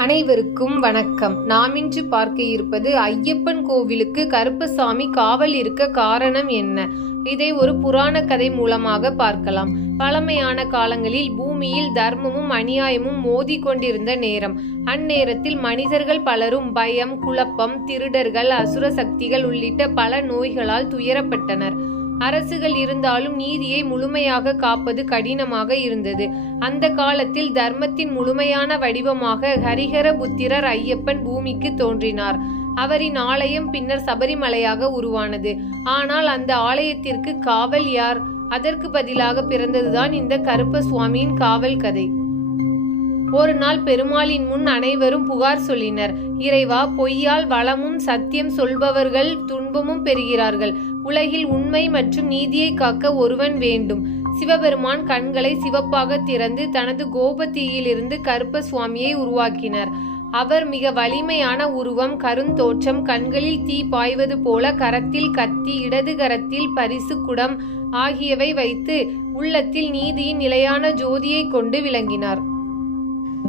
அனைவருக்கும் வணக்கம். நாம் இன்று பார்க்க இருப்பது ஐயப்பன் கோவிலுக்கு கருப்பசாமி காவல் இருக்க காரணம் என்ன? இதை ஒரு புராண கதை மூலமாக பார்க்கலாம். பழமையான காலங்களில் பூமியில் தர்மமும் அநியாயமும் மோதி கொண்டிருந்த நேரம். அந்நேரத்தில் மனிதர்கள் பலரும் பயம் குழப்பம் திருடர்கள் அசுர சக்திகள் உள்ளிட்ட பல நோய்களால் துயரப்பட்டனர். அரசுகள் இருந்தாலும் நீதியை முழுமையாக காப்பது கடினமாக இருந்தது. அந்த காலத்தில் தர்மத்தின் முழுமையான வடிவமாக ஹரிஹர புத்திரர் ஐயப்பன் பூமிக்கு தோன்றினார். அவரின் ஆலயம் பின்னர் சபரிமலையாக உருவானது. ஆனால் அந்த ஆலயத்திற்கு காவல் யார்? அதற்கு பதிலாக பிறந்ததுதான் இந்த கருப்ப சுவாமியின் காவல் கதை. ஒரு நாள் பெருமாளின் முன் அனைவரும் புகார் சொல்லினர். இறைவா பொய்யால் வளமும் சத்தியம் சொல்பவர்கள் துன்பமும் பெறுகிறார்கள். உலகில் உண்மை மற்றும் நீதியை காக்க ஒருவன் வேண்டும். சிவபெருமான் கண்களை சிவப்பாக திறந்து தனது கோபத்தீயிலிருந்து கருப்ப சுவாமியை உருவாக்கினர். அவர் மிக வலிமையான உருவம் கருந்தோற்றம் கண்களில் தீ பாய்வது போல கரத்தில் கத்தி இடது கரத்தில் பரிசு குடம் ஆகியவை வைத்து உள்ளத்தில் நீதியின் நிலையான ஜோதியை கொண்டு விளங்கினார்.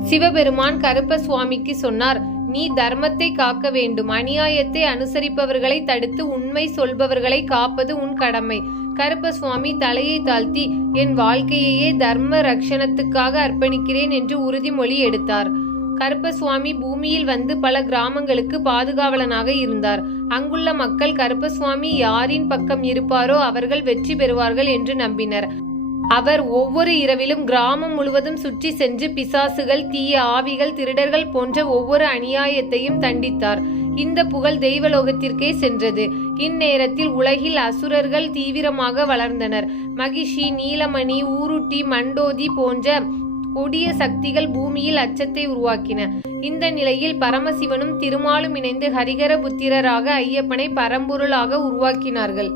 சிவபெருமான் கருப்ப சுவாமிக்கு சொன்னார் நீ தர்மத்தை காக்க வேண்டும். அநியாயத்தை அனுசரிப்பவர்களை தடுத்து உண்மை சொல்பவர்களை காப்பது உன் கடமை. கருப்ப சுவாமி தலையை தாழ்த்தி என் வாழ்க்கையையே தர்ம ரக்ஷணத்துக்காக அர்ப்பணிக்கிறேன் என்று உறுதிமொழி எடுத்தார். கருப்ப சுவாமி பூமியில் வந்து பல கிராமங்களுக்கு பாதுகாவலனாக இருந்தார். அங்குள்ள மக்கள் கருப்ப சுவாமி யாரின் பக்கம் இருப்பாரோ அவர்கள் வெற்றி பெறுவார்கள் என்று நம்பினர். அவர் ஒவ்வொரு இரவிலும் கிராமம் முழுவதும் சுற்றி சென்று பிசாசுகள் தீய ஆவிகள் திருடர்கள் போன்ற ஒவ்வொரு அநியாயத்தையும் தண்டித்தார். இந்த புகழ் தெய்வலோகத்திற்கே சென்றது. இந்நேரத்தில் உலகில் அசுரர்கள் தீவிரமாக வளர்ந்தனர். மகிஷி நீலமணி ஊருட்டி மண்டோதி போன்ற கொடிய சக்திகள் பூமியில் அச்சத்தை உருவாக்கின. இந்த நிலையில் பரமசிவனும் திருமாலும் இணைந்து ஹரிகர புத்திரராக ஐயப்பனை பரம்பொருளாக உருவாக்கினார்கள்.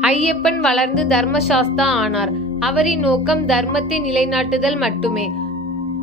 ஐயப்பன் வளர்ந்து தர்மசாஸ்தா ஆனார். அவரின் நோக்கம் தர்மத்தை நிலைநாட்டுதல் மட்டுமே.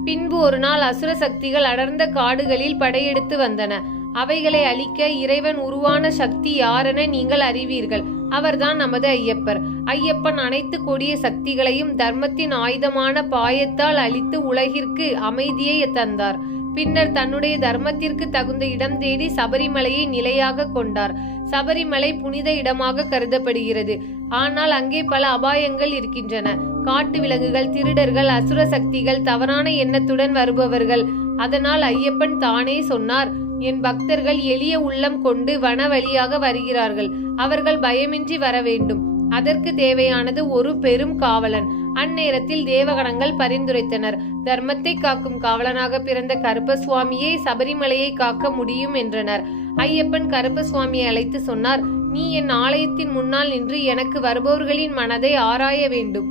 பின்பு ஒரு நாள் அசுர சக்திகள் அடர்ந்த காடுகளில் படையெடுத்து வந்தன. அவைகளை அழிக்க இறைவன் உருவான சக்தி யாரென நீங்கள் அறிவீர்கள். அவர்தான் நமது ஐயப்பர். ஐயப்பன் அனைத்து கொடிய சக்திகளையும் தர்மத்தின் ஆயுதமான பாயத்தால் அழித்து உலகிற்கு அமைதியை தந்தார். பின்னர் தன்னுடைய தர்மத்திற்கு தகுந்த இடம் தேடி சபரிமலையை நிலையாக கொண்டார். சபரிமலை புனித இடமாக கருதப்படுகிறது. ஆனால் அங்கே பல அபாயங்கள் இருக்கின்றன. காட்டு விலங்குகள் திருடர்கள் அசுர சக்திகள் தவறான எண்ணத்துடன் வருபவர்கள். அதனால் ஐயப்பன் தானே சொன்னார் என் பக்தர்கள் எளிய உள்ளம் கொண்டு வன வழியாக வருகிறார்கள். அவர்கள் பயமின்றி வர வேண்டும். அதற்கு தேவையானது ஒரு பெரும் காவலன். அந்நேரத்தில் தேவகணங்கள் பரிந்துரைத்தனர். தர்மத்தை காக்கும் காவலனாக பிறந்த கருப்ப சுவாமியே சபரிமலையை காக்க முடியும் என்றனர். ஐயப்பன் கருப்ப சுவாமியை அழைத்து சொன்னார் நீ என் ஆலயத்தின் முன்னால் நின்று எனக்கு வருபவர்களின் மனதை ஆராய வேண்டும்.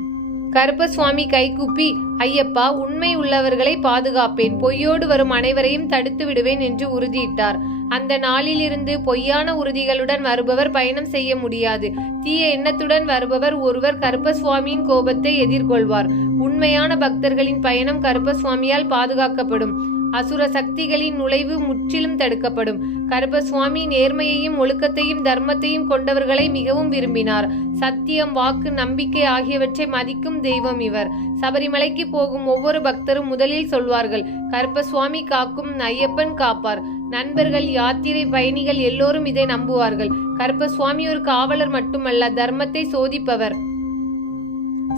கருப்பசுவாமி கைகூப்பி ஐயப்பா உண்மை உள்ளவர்களை பாதுகாப்பேன். பொய்யோடு வரும் அனைவரையும் தடுத்து விடுவேன் என்று உறுதியிட்டார். அந்த நாளிலிருந்து பொய்யான உறுதிகளுடன் வருபவர் பயணம் செய்ய முடியாது. தீய எண்ணத்துடன் வருபவர் ஒருவர் கருப்பசுவாமியின் கோபத்தை எதிர்கொள்வார். உண்மையான பக்தர்களின் பயணம் கருப்பசுவாமியால் பாதுகாக்கப்படும். அசுர சக்திகளின் நுழைவு முற்றிலும் தடுக்கப்படும். கருப்பசுவாமி நேர்மையையும் ஒழுக்கத்தையும் தர்மத்தையும் கொண்டவர்களை மிகவும் விரும்பினார். சத்தியம் வாக்கு நம்பிக்கை ஆகியவற்றை மதிக்கும் தெய்வம் இவர். சபரிமலைக்கு போகும் ஒவ்வொரு பக்தரும் முதலில் சொல்வார்கள் கருப்பசுவாமி காக்கும் ஐயப்பன் காப்பார். நண்பர்கள் யாத்திரை பயணிகள் எல்லோரும் இதை நம்புவார்கள். கருப்பசுவாமி ஒரு காவலர் மட்டுமல்ல தர்மத்தை சோதிப்பவர்.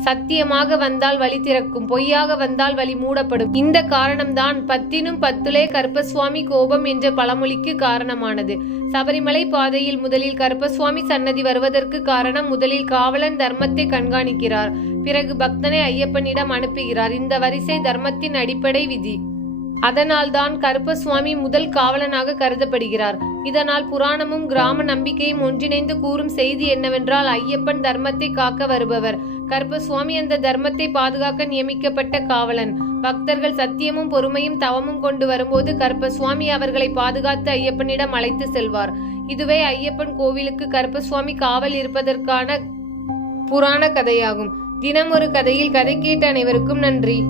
சத்தியமாக வந்தால் வழி திறக்கும் பொய்யாக வந்தால் வழி மூடப்படும். இந்த காரணம்தான் பத்தினும் பத்துலே கருப்பசுவாமி கோபம் என்ற பழமொழிக்கு காரணமானது. சபரிமலை பாதையில் முதலில் கருப்பசுவாமி சன்னதி வருவதற்கு காரணம் முதலில் காவலன் தர்மத்தை கண்காணிக்கிறார். பிறகு பக்தனை ஐயப்பனிடம் அனுப்புகிறார். இந்த வரிசை தர்மத்தின் அடிப்படை விதி. அதனால்தான் கருப்பசுவாமி முதல் காவலனாக கருதப்படுகிறார். இதனால் புராணமும் கிராம நம்பிக்கையும் ஒன்றிணைந்து கூறும் செய்தி என்னவென்றால் ஐயப்பன் தர்மத்தை காக்க வருபவர். கருப்பசுவாமி அந்த தர்மத்தை பாதுகாக்க நியமிக்கப்பட்ட காவலன். பக்தர்கள் சத்தியமும் பொறுமையும் தவமும் கொண்டு வரும்போது கருப்பசுவாமி அவர்களை பாதுகாத்து ஐயப்பனிடம் அழைத்து செல்வார். இதுவே ஐயப்பன் கோவிலுக்கு கருப்பசுவாமி காவல் இருப்பதற்கான புராண கதையாகும். தினம் ஒரு கதையில் கதை கேட்ட அனைவருக்கும் நன்றி.